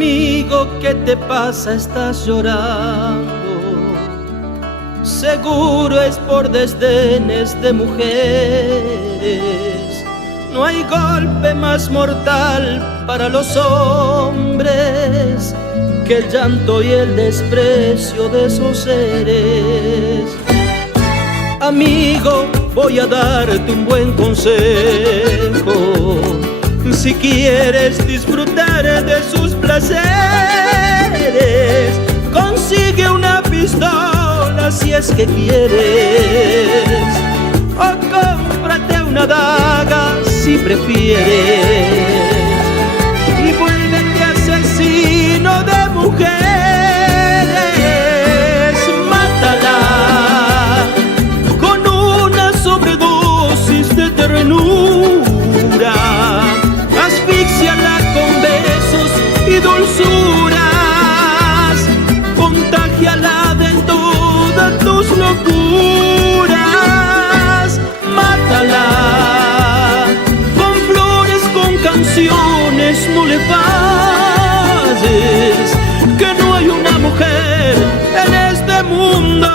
Amigo, ¿qué te pasa? Estás llorando. Seguro es por desdenes de mujeres. No hay golpe más mortal para los hombres que el llanto y el desprecio de esos seres. Amigo, voy a darte un buen consejo. Si quieres disfrutar de sus placeres, consigue una pistola si es que quieres, o cómprate una daga si prefieres, y vuélvete asesino de mujeres. Mátala con una sobredosis de ternura, asfíxiala con besos y dulzuras, contágiala de todas tus locuras. Mátala con flores, con canciones, no le falles, que no hay una mujer en este mundo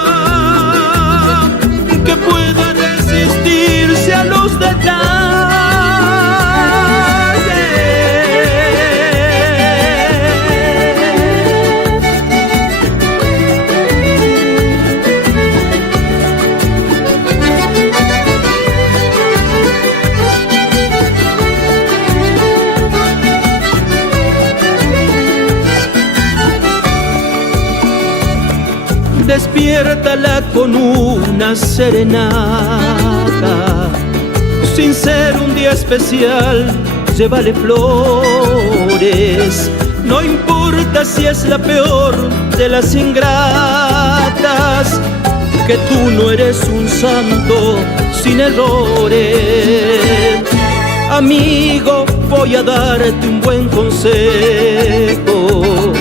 que pueda resistirse a los detalles. Despiértala con una serenata, sin ser un día especial, llévale flores. No importa si es la peor de las ingratas, que tú no eres un santo sin errores. Amigo, voy a darte un buen consejo.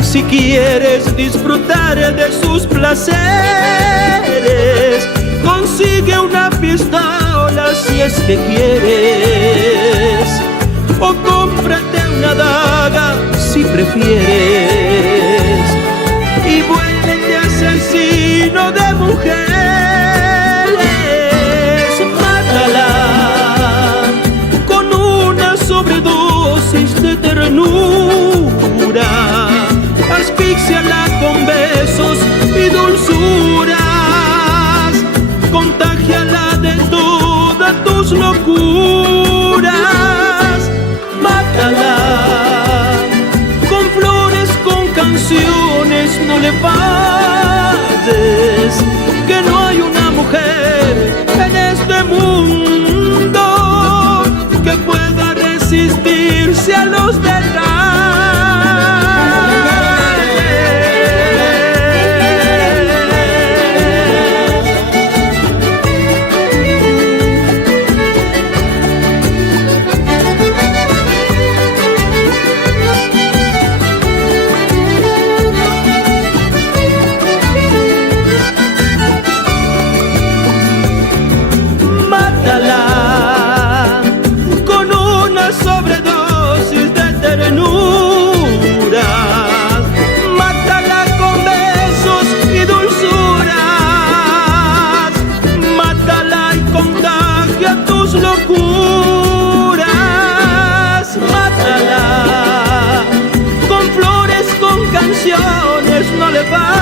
Si quieres disfrutar de sus placeres, consigue una pistola si es que quieres, o cómprate una daga si prefieres, y vuélvete asesino de mujeres. Mátala con una sobredosis de ternura, asfíxiala con besos y dulzuras, contágiala de todas tus locuras. Mátala con flores, con canciones, no le falles, que no hay una mujer en este mundo que pueda resistirse a los detalles. Con una sobredosis de ternura, mátala con besos y dulzuras, mátala y contagia tus locuras. Mátala con flores, con canciones, no le va